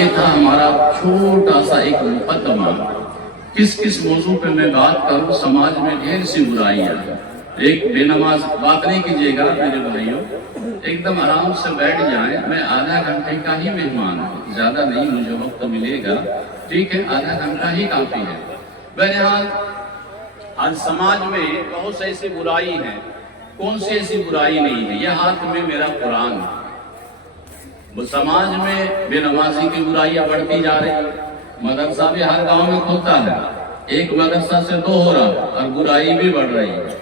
یہ تھا ہمارا چھوٹا سا ایک مقدمہ، کس موضوع پہ میں بات کروں۔ سماج میں ڈھیر سی برائیاں، ایک بے نماز بات نہیں کیجیے گا میرے بھائیوں، ایک دم آرام سے بیٹھ جائیں، میں آدھا گھنٹے کا ہی مہمان ہوں، زیادہ نہیں مجھے وقت ملے گا، ٹھیک ہے، آدھا گھنٹہ ہی کافی ہے۔ بہرحال آج سماج میں بہت سی ایسی برائی ہیں، کون سی ایسی برائی نہیں ہے؟ یہ ہاتھ میں میرا قرآن ہے۔ سماج میں بے نمازی کی برائیاں بڑھتی جا رہی ہیں، مدرسہ بھی ہر گاؤں میں کھلتا ہے، ایک مدرسہ سے دو ہو رہا اور برائی بھی بڑھ رہی ہے،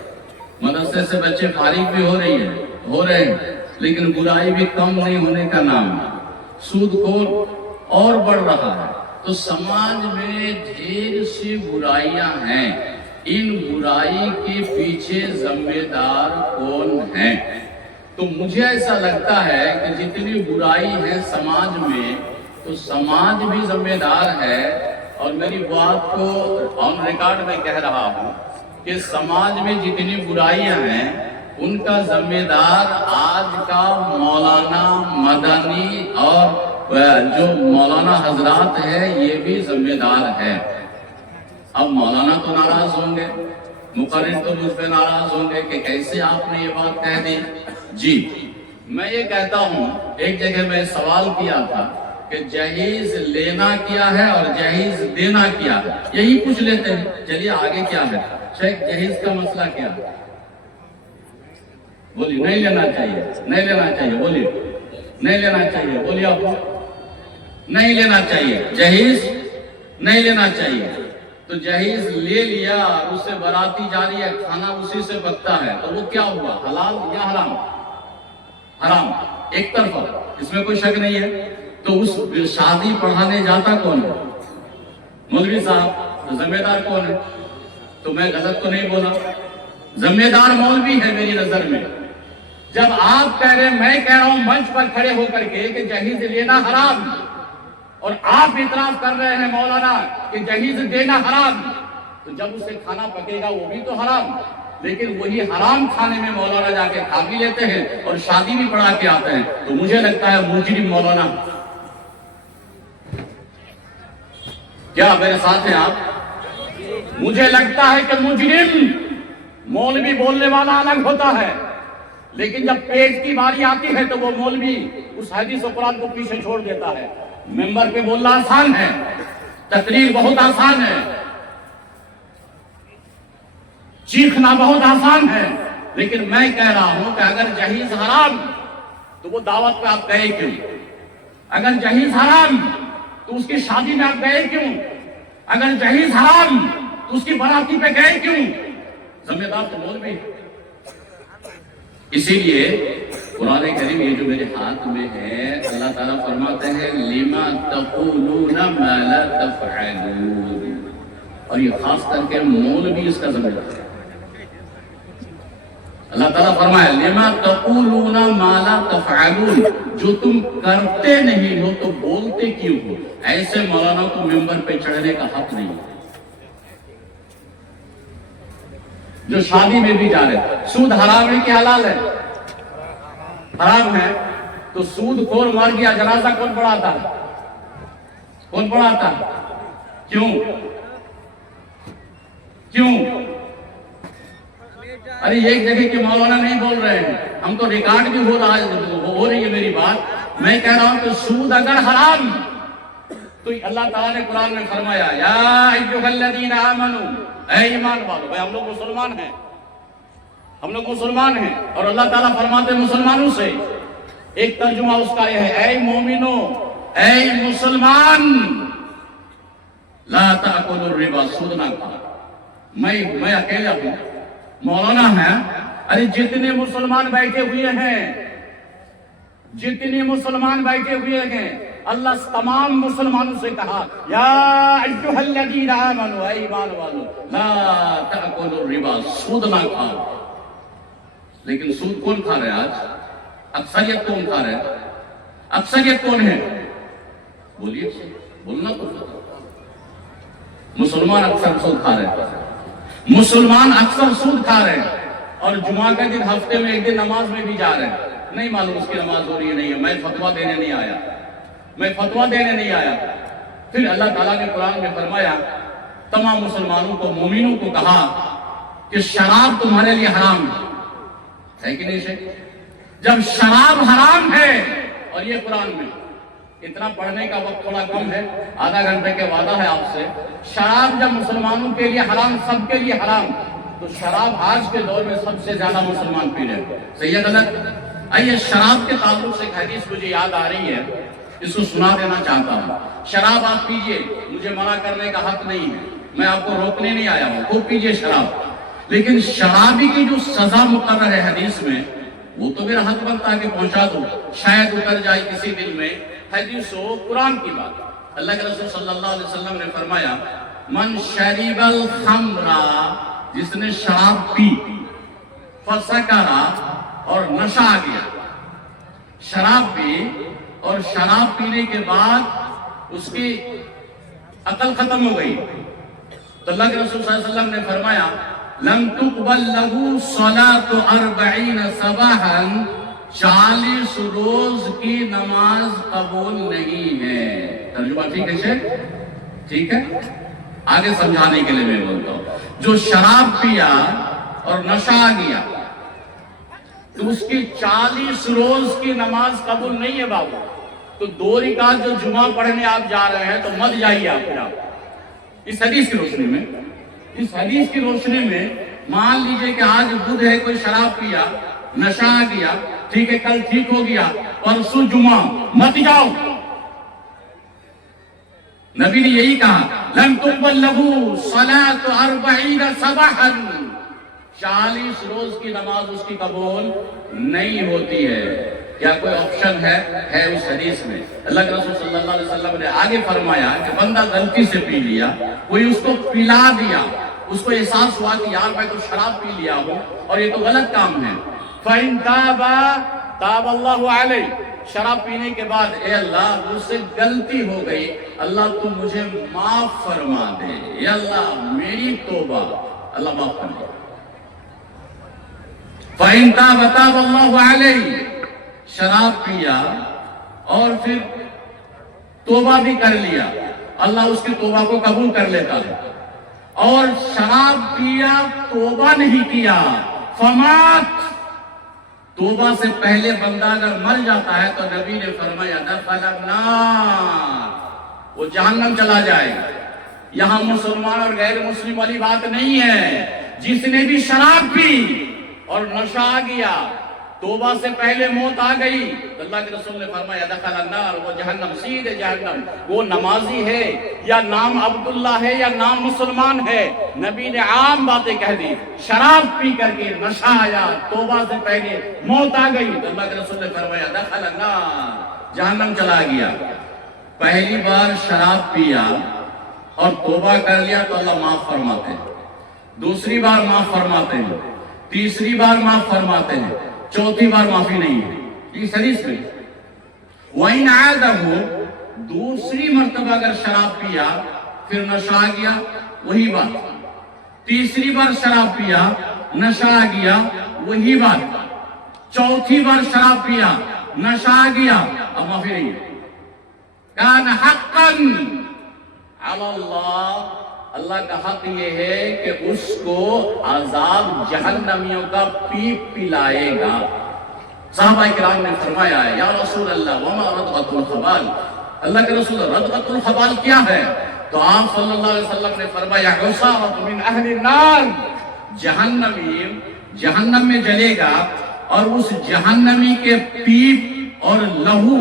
مدرسے سے بچے فارغ بھی ہو رہے ہیں، لیکن برائی بھی کم نہیں ہونے کا نام ہے، سود خور اور بڑھ رہا ہے۔ تو سماج میں ڈھیر سی برائیاں ہیں، ان برائی کے پیچھے ذمہ دار کون ہیں؟ تو مجھے ایسا لگتا ہے کہ جتنی برائی ہے سماج میں، تو سماج بھی ذمہ دار ہے، اور میری بات کو آن ریکارڈ میں کہہ رہا ہوں کہ سماج میں جتنی برائیاں ہیں ان کا ذمہ دار آج کا مولانا مدنی اور جو مولانا حضرات ہے یہ بھی ذمہ دار ہے۔ اب مولانا تو ناراض ہوں گے، مقرر تو مجھ پہ ناراض ہوں گے کہ کیسے آپ نے یہ بات کہہ دی۔ جی میں یہ کہتا ہوں، ایک جگہ میں سوال کیا تھا کہ جہیز لینا کیا ہے اور جہیز دینا کیا ہے، یہی پوچھ لیتے ہیں، چلیے آگے کیا ہے؟ شیخ جہیز کا مسئلہ کیا ہے؟ بولیے نہیں لینا چاہیے، نہیں لینا چاہیے، بولیے نہیں لینا چاہیے، بولیے آپ نہیں لینا چاہیے، جہیز نہیں لینا چاہیے۔ تو جہیز لے لیا، اس سے باراتی جا رہی ہے، کھانا اسی سے پکتا ہے، تو وہ کیا ہوا؟ حلال یا حرام؟ حرام ایک طرفہ، اس میں کوئی شک نہیں ہے۔ تو اس شادی پڑھانے جاتا کون ہے؟ مولوی صاحب۔ ذمہ دار کون ہے؟ تو میں غلط تو نہیں بولا؟ ذمہ دار مولوی ہے میری نظر میں۔ جب آپ کہہ رہے ہیں، میں کہہ رہا ہوں منچ پر کھڑے ہو کر کے کہ جہیز لینا حرام، اور آپ اعتراف کر رہے ہیں مولانا کہ جہیز دینا حرام، تو جب اسے کھانا پکے گا وہ بھی تو حرام، لیکن وہی حرام کھانے میں مولانا جا کے کھا بھی لیتے ہیں اور شادی بھی پڑھا کے آتے ہیں، تو مجھے لگتا ہے مجرم مولانا۔ کیا میرے ساتھ ہیں آپ؟ مجھے لگتا ہے کہ مجرم مولوی بولنے والا الگ ہوتا ہے، لیکن جب پیٹ کی باری آتی ہے تو وہ مولوی اس حدیث و قرآن کو پیچھے چھوڑ دیتا ہے۔ ممبر پہ بولنا آسان ہے، تقریر بہت آسان ہے، چیخنا بہت آسان ہے، لیکن میں کہہ رہا ہوں کہ اگر جہیز حرام تو وہ دعوت پہ آپ گئے کیوں؟ اگر جہیز حرام تو اس کی شادی میں آپ گئے کیوں؟ اگر جہیز حرام تو اس کی باراتی پہ گئے کیوں؟ ذمہ دار تو مولوی ہے۔ اسی لیے قرآن کریم یہ جو میرے ہاتھ میں ہے، اللہ تعالیٰ فرماتے ہیں لِمَا تَقُولُونَ مَا لَا تَفْعَلُونَ، اور یہ خاص کر کے مولوی اس کا ذمہ دار ہے۔ اللہ تعالیٰ فرمایا لِمَا تَقُولُونَ مَا لَا تَفْعَلُونَ، جو تم کرتے نہیں ہو تو بولتے کیوں ہو؟ ایسے مولانا کو ممبر پہ چڑھنے کا حق نہیں ہے، جو شادی میں بھی جا رہے۔ سود حرام ہے کہ حلال ہے؟ حرام ہے۔ تو سود خور مر گیا، جنازہ کون پڑھاتا ہے؟ کون پڑھاتا ہے؟ کیوں؟ کیوں؟ ارے ایک جگہ کے مولانا نہیں بول رہے ہیں، ہم تو ریکارڈ بھی ہو رہی ہے میری بات۔ میں کہہ رہا ہوں کہ سود اگر حرام تو اللہ تعالیٰ نے قرآن میں فرمایا یا ایھا الذین آمنوا، اے ایمان والو، بھائی ہم لوگ مسلمان ہیں، ہم لوگ مسلمان ہیں، اور اللہ تعالیٰ فرماتے ہیں مسلمانوں سے، ایک ترجمہ اس کا یہ ہے اے مومنو، اے مسلمان، لا تأکلوا الربا، سود نہ کھاؤ۔ میں اکیلا ہوں، مولانا ہے، ارے جتنے مسلمان بیٹھے ہوئے ہیں، جتنے مسلمان بیٹھے ہوئے ہیں، اللہ تمام مسلمانوں سے کہا یا ایھا الذین آمنوا، اے ایمان والو، لا تأکلوا الربا، سود نہ کھاؤ۔ لیکن سود کون کھا رہے آج؟ اکثریت کون کھا رہے؟ اکثریت کون ہے؟ بولیے، بولنا تو مسلمان اکثر سود کھا رہے، مسلمان اکثر سود کھا رہے ہیں، اور جمعہ کا دن ہفتے میں ایک دن نماز میں بھی جا رہے ہیں، نہیں معلوم اس کی نماز ہو رہی ہے نہیں ہے، میں فتویٰ دینے نہیں آیا، میں فتویٰ دینے نہیں آیا۔ پھر اللہ تعالیٰ نے قرآن میں فرمایا، تمام مسلمانوں کو، مومنوں کو کہا کہ شراب تمہارے لیے حرام ہے کہ نہیں شیخ؟ جب شراب حرام ہے، اور یہ قرآن میں، اتنا پڑھنے کا وقت تھوڑا کم ہے، آدھا گھنٹے کے وعدہ ہے آپ سے، شراب جب مسلمانوں کے لیے حرام، سب کے لیے حرام، تو شراب آج کے دور میں سب سے زیادہ مسلمان پی رہے ہیں، صحیح ہے غلط؟ آئیے شراب کے تعلق سے ایک حدیث مجھے یاد آ رہی ہے، اس کو سنا دینا چاہتا ہوں۔ شراب آپ پیجئے، مجھے منع کرنے کا حق نہیں ہے، میں آپ کو روکنے نہیں آیا ہوں، خوب پیجئے شراب، لیکن شرابی کی جو سزا مقرر ہے حدیث میں، وہ تو میرا حق بنتا ہے کہ پہنچا دوں، شاید اتر جائے کسی دل میں۔ حدیث ہو قرآن کی بات، اللہ کے رسول صلی اللہ علیہ وسلم نے فرمایا، من شریب الخمر، جس نے شراب پی، فسکرا، اور نشہ آ گیا، شراب پی اور شراب پینے کے بعد اس کی عقل ختم ہو گئی، تو اللہ کے رسول صلی اللہ علیہ وسلم نے فرمایا، لم تقبل له صلاة 40 صباحا، 40 روز کی نماز قبول نہیں ہے۔ ترجمہ ٹھیک ہے شیخ؟ ٹھیک ہے؟ آگے سمجھانے کے لیے میں بولتا ہوں، جو شراب پیا اور نشہ آ گیا تو اس کی 40 روز کی نماز قبول نہیں ہے بابو۔ تو 2 رکعت جو جمعہ پڑھنے آپ جا رہے ہیں تو مت جائیے آپ اس حدیث کی روشنی میں۔ اس حدیث کی روشنی میں مان لیجئے کہ آج بدھ ہے، کوئی شراب پیا، نشہ آ گیا، ٹھیک ہے، کل ٹھیک ہو گیا، پرسوں جمعہ مت جاؤ۔ نبی نے یہی کہا، لن تقبل له صلاة 40 صباحا، 40 روز کی نماز اس کی قبول نہیں ہوتی ہے۔ کیا کوئی آپشن ہے اس حدیث میں؟ اللہ کے رسول صلی اللہ علیہ وسلم نے آگے فرمایا کہ بندہ غلطی سے پی لیا، کوئی اس کو پلا دیا، اس کو احساس ہوا کہ یار میں تو شراب پی لیا ہوں اور یہ تو غلط کام ہے، فَإِن تَابَ تَابَ اللَّهُ عَلَيْهِ، شراب پینے کے بعد، اے اللہ مجھ سے غلطی ہو گئی، اللہ تو مجھے معاف فرما دے، اے اللہ میری توبہ، اللہ معاف کر دے۔ فَإِن تَابَ تَابَ اللَّهُ عَلَيْهِ، شراب پیا اور پھر توبہ بھی کر لیا، اللہ اس کی توبہ کو قبول کر لیتا ہے۔ اور شراب پیا، توبہ نہیں کیا، فمات، توبہ سے پہلے بندہ اگر مر جاتا ہے تو نبی نے فرمایا، دخل النار، وہ جہنم چلا جائے گا۔ یہاں مسلمان اور غیر مسلم والی بات نہیں ہے، جس نے بھی شراب پی اور نشہ آ گیا، توبہ سے پہلے موت آ گئی، تو اللہ کے رسول نے فرمایا، دخل النار، وہ جہنم، سیدھے جہنم۔ وہ نمازی ہے یا نام عبداللہ ہے یا نام مسلمان ہے، نبی نے عام باتیں کہہ دی، شراب پی کر کے نشہ آیا، توبہ سے پہلے موت آ گئی، تو اللہ کے رسول نے فرمایا، دخل النار، جہنم چلا گیا۔ پہلی بار شراب پیا اور توبہ کر لیا تو اللہ معاف فرماتے ہیں، دوسری بار معاف فرماتے ہیں، تیسری بار معاف فرماتے ہیں، چوتھی بار معافی نہیں ہے، اس حدیث میں۔ وَإِنْ عَادَهُ، دوسری مرتبہ اگر شراب پیا پھر نشہ آ گیا، وہی بات، تیسری بار شراب پیا، نشہ آ گیا، وہی بات، چوتھی بار شراب پیا، نشہ آ گیا، اب معافی نہیں ہے۔ كَانَ حَقًّا عَلَى اللَّهِ، اللہ کا حق یہ ہے کہ اس کو عذاب جہنمیوں کا پیپ پلائے گا۔ صحابہ کرام نے فرمایا ہے، یا رسول اللہ وما ردغۃ الخبال، اللہ کے رسول ردغۃ الخبال کیا ہے؟ تو آپ صلی اللہ علیہ وسلم نے فرمایا، عصارۃ من اہل النار، جہنمی جہنم میں جلے گا اور اس جہنمی کے پیپ اور لہو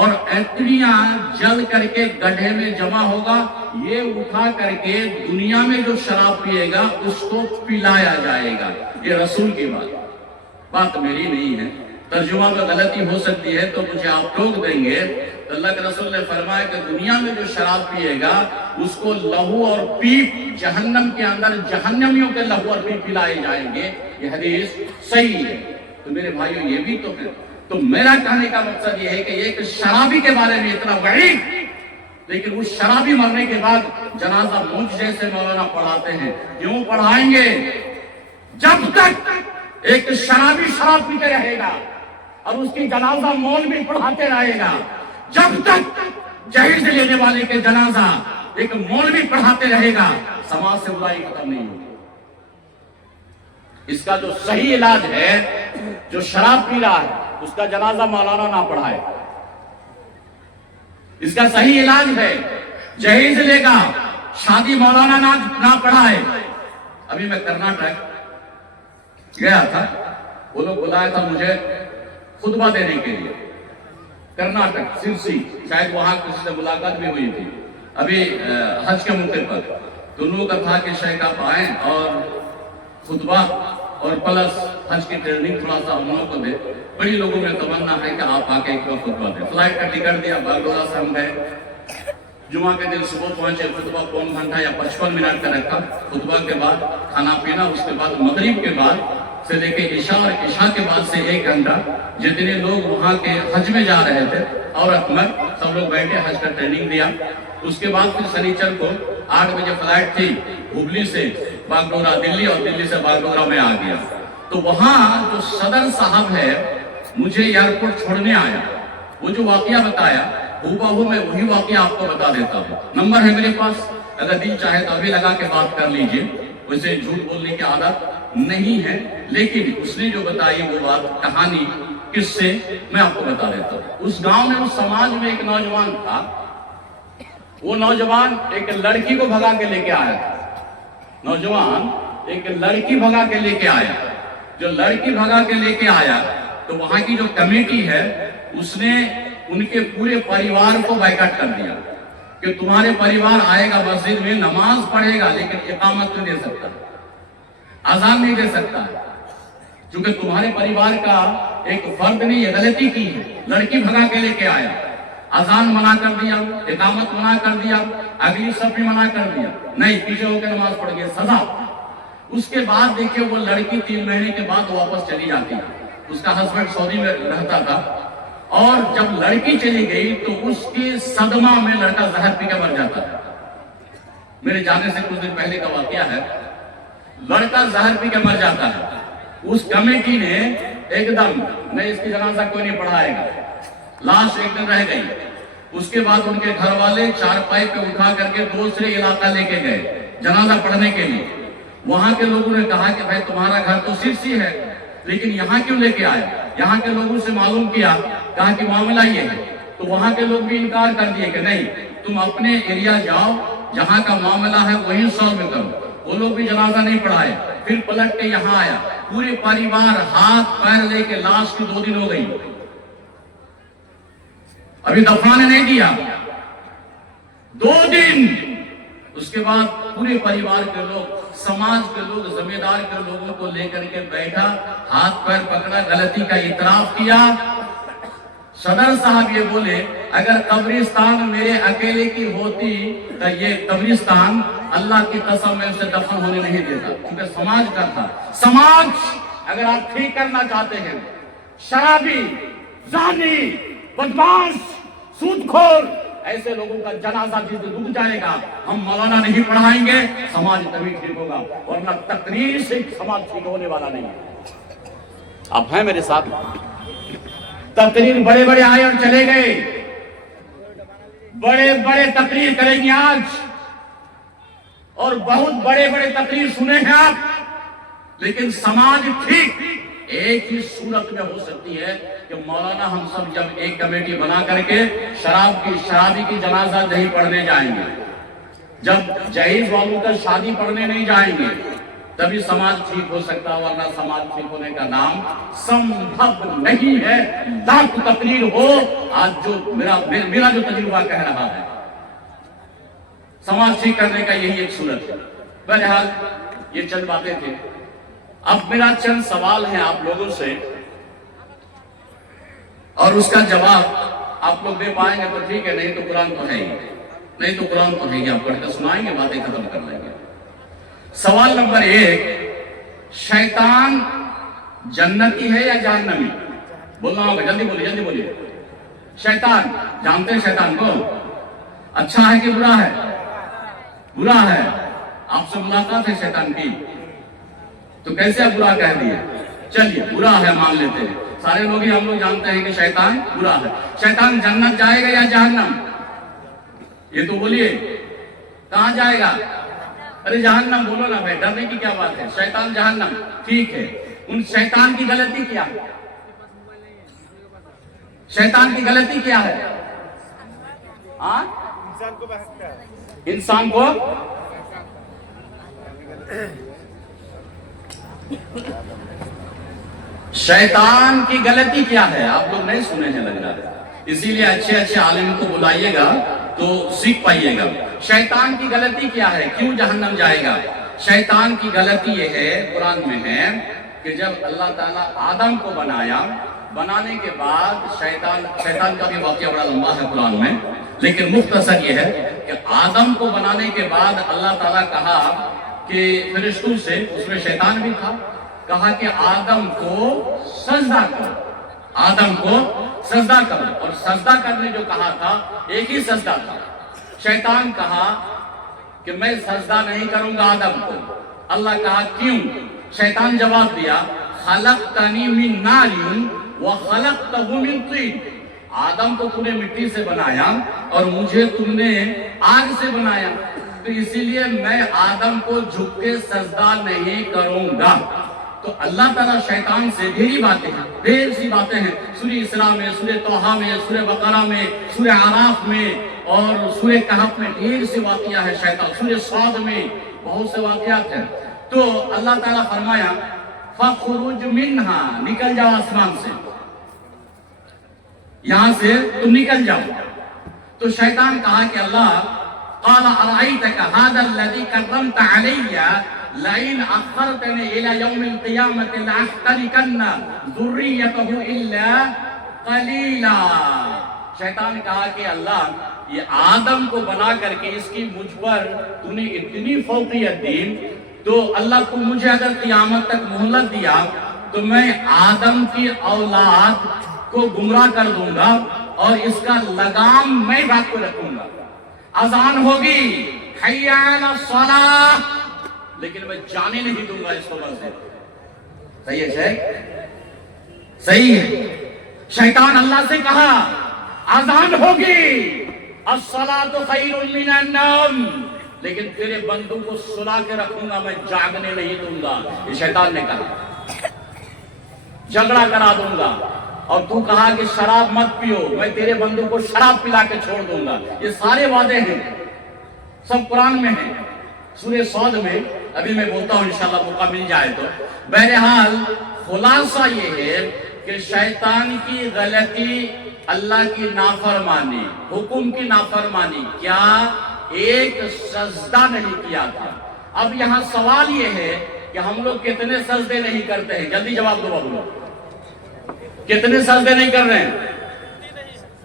اور ایتڑیاں جل کر کے گڈھے میں جمع ہوگا، یہ اٹھا کر کے دنیا میں جو شراب پیے گا اس کو پلایا جائے گا۔ یہ رسول کی بات میری نہیں ہے، ترجمہ میں غلطی ہو سکتی ہے تو مجھے آپ ٹوک دیں گے۔ تو اللہ کے رسول نے فرمایا کہ دنیا میں جو شراب پیے گا اس کو لہو اور پیپ جہنم کے اندر جہنمیوں کے لہو اور پیپ پلائے جائیں گے۔ یہ حدیث صحیح ہے۔ تو میرے بھائیوں یہ بھی تو ہے۔ تو میرا کہنے کا مقصد یہ ہے کہ ایک شرابی کے بارے میں اتنا وعید، لیکن اس شرابی مرنے کے بعد جنازہ مجھ جیسے مولانا پڑھاتے ہیں۔ کیوں پڑھائیں گے؟ جب تک ایک شرابی شراب پیتے رہے گا اور اس کی جنازہ مول بھی پڑھاتے رہے گا، جب تک جہیز لینے والے کے جنازہ ایک مولوی پڑھاتے رہے گا سماج سے برائی ختم نہیں ہوگی۔ اس کا جو صحیح علاج ہے، جو شراب پی رہا ہے اس کا جنازہ مولانا نہ پڑھائے۔ اس کا صحیح علاج ہے، جہیز لے گا شادی مولانا نہ پڑھائے۔ ابھی میں کرناٹک گیا تھا، وہ لوگ بلایا تھا مجھے خطبہ دینے کے لیے، کرناٹک سرسی، شاید وہاں کسی سے ملاقات بھی ہوئی تھی ابھی حج کے موقع پر۔ تو ان لوگوں کا تھا کہ شیخ آپ آئیں اور خطبہ اور پلس حج کی ٹریننگ تھوڑا سا ہم لوگوں کو دے۔ بڑی لوگوں میں تمنا ہے کہ آپ آ کے ایک بار خطبہ دیں۔ فلائٹ کا ٹکٹ دیا، باگڈورا سے ہم گئے، جمعہ کے دن صبح پہنچے، خطبہ پون گھنٹہ یا 55 منٹ کا رکھا، خطبہ کے بعد کھانا پینا، اس کے بعد مغرب کے بعد سے لے کے عشاء اور عشاء کے بعد سے 1 گھنٹہ جتنے لوگ وہاں کے حج میں جا رہے تھے اور مرد سب لوگ بیٹھے، حج کا ٹریننگ دیا۔ اس کے بعد پھر سنیچر کو 8 بجے فلائٹ تھی ہبلی سے باگڈورا دلی، اور دلی سے باگڈورا میں آ گیا۔ تو وہاں جو صدر صاحب ہے مجھے ایئرپورٹ چھوڑنے آیا، وہ جو واقعہ بتایا ہو میں وہی واقعہ آپ کو بتا دیتا ہوں۔ نمبر ہے میرے پاس، اگر دل چاہے تو ابھی لگا کے بات کر لیجئے، ویسے جھوٹ بولنے کی عادت نہیں ہے، لیکن اس نے جو بتائی وہ بات کہانی کس سے میں آپ کو بتا دیتا ہوں۔ اس گاؤں میں، اس سماج میں ایک نوجوان تھا، وہ نوجوان ایک لڑکی کو بھگا کے لے کے آیا تھا۔ نوجوان ایک لڑکی بھگا کے لے کے آیا، جو لڑکی بھگا کے لے کے آیا تو وہاں کی جو کمیٹی ہے اس نے ان کے پورے پریوار کو بائیکاٹ کر دیا کہ تمہارے پریوار آئے گا مسجد میں، نماز پڑھے گا لیکن اقامت نہیں دے سکتا، اذان نہیں دے سکتا، چونکہ تمہارے پریوار کا ایک فرد نے یہ غلطی کی ہے۔ لڑکی بھگا کے لے کے آیا، اذان منع کر دیا، اقامت منع کر دیا، اگلی صف بھی منع کر دیا، نہیں پیچھے ہو کے نماز پڑھ گئے، سزا۔ اس کے بعد دیکھیں وہ لڑکی 3 مہینے کے بعد واپس چلی جاتی، اس کا ہسبینڈ سعودی میں رہتا تھا، اور جب لڑکی چلی گئی تو اس کے صدمہ میں لڑکا زہر پی کے مر جاتا ہے۔ میرے جانے سے کچھ دن پہلے کا واقعہ ہے، لڑکا زہر پی کے مر جاتا ہے۔ اس کمیٹی نے ایک دم نہیں، اس کی جنازہ کوئی نہیں پڑھائے گا، لاش ایک دن رہ گئی۔ اس کے بعد ان کے گھر والے 4 پائی پہ اٹھا کر کے دوسرے علاقہ لے کے گئے جنازہ پڑھنے کے لیے۔ وہاں کے لوگوں نے کہا کہ بھائی تمہارا گھر تو سرسی ہے لیکن یہاں کیوں لے کے آئے؟ یہاں کے لوگوں سے معلوم کیا، کہا کہ معاملہ یہ ہے، تو وہاں کے لوگ بھی انکار کر دیے کہ نہیں، تم اپنے ایریا جاؤ، جہاں کا معاملہ ہے وہیں سالو کرو۔ وہ لوگ بھی جنازہ نہیں پڑھائے، پھر پلٹ کے یہاں آیا، پورے پریوار ہاتھ پیر لے کے، لاش کی 2 دن ہو گئی، ابھی دفنانے نہیں دیا، 2 دن۔ اس کے بعد پورے پریوار کے لوگ، سماج کے لوگ، ذمہ دار کے لوگوں کو لے کر کے بیٹھا، ہاتھ پیر پکڑا، غلطی کا اعتراف کیا۔ صدر صاحب یہ بولے اگر قبرستان میرے اکیلے کی ہوتی تو یہ قبرستان اللہ کی قسم میں اسے دفن ہونے نہیں دیتا، کیونکہ سماج کا تھا۔ سماج اگر آپ ٹھیک کرنا چاہتے ہیں، شرابی، زانی، بدماش، سودخور، ایسے لوگوں کا جنازہ جس دن رک جائے گا، ہم مولانا نہیں پڑھائیں گے، سماج تبھی ٹھیک ہوگا، ورنہ تقریر سے سماج ٹھیک ہونے والا نہیں ہے۔ آپ ہیں میرے ساتھ؟ تقریر بڑے بڑے آئے اور چلے گئے، بڑے بڑے تقریر کریں گے آج، اور بہت بڑے بڑے تقریر سنے ہیں آپ، لیکن سماج ٹھیک ایک ہی صورت میں ہو سکتی ہے کہ مولانا ہم سب جب ایک کمیٹی بنا کر کے شرابی کی جنازہ نہیں پڑھنے جائیں گے، جب جہیز والوں کا شادی پڑھنے نہیں جائیں گے، تبھی سماج ٹھیک ہو سکتا، ورنہ سماج ٹھیک ہونے کا نام سمبھو نہیں ہے۔ لاکھ تقریر ہو، آج جو میرا جو تجربہ کہہ رہا ہے، سماج ٹھیک کرنے کا یہی ایک صورت ہے۔ بہرحال یہ چند باتیں تھیں۔ اب میرا چند سوال ہے آپ لوگوں سے، اور اس کا جواب آپ لوگ دے پائیں گے تو ٹھیک ہے، نہیں تو قرآن تو ہے ہی، نہیں تو قرآن تو ہے ہی، آپ پڑھ کر سنائیں گے، باتیں ختم کر لیں گے۔ سوال نمبر 1، شیطان جنتی ہے یا جہنمی؟ بولنا ہوگا، جلدی بولیے جلدی بولیے۔ شیطان جانتے ہیں شیطان کو؟ اچھا ہے کہ برا ہے؟ برا ہے۔ آپ سے ملاقات ہے شیطان کی، تو کیسے برا کہہ دیا؟ چلیے برا ہے مان لیتے ہیں۔ سارے لوگ ہی ہم لوگ جانتے ہیں کہ شیطان برا ہے. شیطان جنت جائے گا یا جہنم؟ یہ تو بولیے کہاں جائے گا؟ ارے جہنم بولو نا بھائی، ڈرنے کی کیا بات ہے. شیطان جہنم ٹھیک ہے. ان شیطان کی غلطی کیا ہے؟ شیطان کی غلطی کیا ہے؟ انسان کو شیطان کی غلطی کیا ہے؟ آپ لوگ نہیں سنے ہیں لگ رہا ہے. اسی لیے اچھے اچھے عالم کو بلائیے گا تو سیکھ پائیے گا. شیطان کی غلطی کیا ہے؟ کیوں جہنم جائے گا؟ شیطان کی غلطی یہ ہے، قرآن میں ہے کہ جب اللہ تعالیٰ آدم کو بنایا، بنانے کے بعد شیطان کا بھی واقعہ بڑا لمبا ہے قرآن میں، لیکن مختصر یہ ہے کہ آدم کو بنانے کے بعد اللہ تعالیٰ کہا کہ فرشتوں سے، اس میں شیطان بھی تھا، کہا کہ آدم کو سجدہ کرو، آدم کو سجدہ کرو. اور سجدہ کرنے جو کہا تھا ایک ہی سجدہ تھا. شیطان کہا کہ میں سجدہ نہیں کروں گا آدم کو. اللہ کہا کیوں؟ شیطان جواب دیا خلقتنی من نار وخلقتہ من طین. آدم کو تم نے مٹی سے بنایا اور مجھے تم نے آگ سے بنایا، تو اسی لیے میں آدم کو جھک کے سجدہ نہیں کروں گا. تو اللہ تعالیٰ شیطان سے ڈھیری باتیں ہیں، ڈھیر سی باتیں ہیں. سورہ اسراء میں، سورہ طٰہٰ میں، سورہ بقرہ میں، سورہ اعراف میں اور سورہ کہف میں ڈھیر سی واقعہ ہے شیطان. سورہ صاد میں بہت سے واقعات ہیں. تو اللہ تعالیٰ فرمایا فَخْرُجْ مِنْهَا، نکل جاؤ آسمان سے، یہاں سے تم نکل جاؤ. تو شیطان کہا کہ اللہ قال ارأيتك هذا الذي كرمت علي لئن اخرتني الى يوم القيامة لاحترقن ذريته الا قليلا. شیطان نے کہا کہ اللہ یہ آدم کو بنا کر کے اس کی مجھ پر تو نے اتنی فوقیت دی، تو اللہ کو مجھے اگر قیامت تک مہلت دیا تو میں آدم کی اولاد کو گمراہ کر دوں گا اور اس کا لگام میں بات کو رکھوں گا. اذان ہوگی حی علی الصلاۃ، لیکن میں جانے نہیں دوں گا اس کو مسجد. صحیح ہے شیخ؟ صحیح ہے. شیطان اللہ سے کہا اذان ہوگی الصلاۃ خیر من النوم، لیکن تیرے بندوں کو سلا کے رکھوں گا، میں جاگنے نہیں دوں گا. یہ شیطان نے کہا جھگڑا کرا دوں گا. اور تو کہا کہ شراب مت پیو، میں تیرے بندوں کو شراب پلا کے چھوڑ دوں گا. یہ سارے وعدے ہیں، سب قرآن میں ہیں. سورہ صاد میں ابھی میں بولتا ہوں انشاءاللہ موقع مل جائے تو. بہرحال خلاصہ یہ ہے کہ شیطان کی غلطی اللہ کی نافرمانی، حکم کی نافرمانی، کیا ایک سجدہ نہیں کیا تھا. اب یہاں سوال یہ ہے کہ ہم لوگ کتنے سجدے نہیں کرتے ہیں؟ جلدی جواب دو بابو لوگ، کتنے سجدے نہیں کر رہے ہیں؟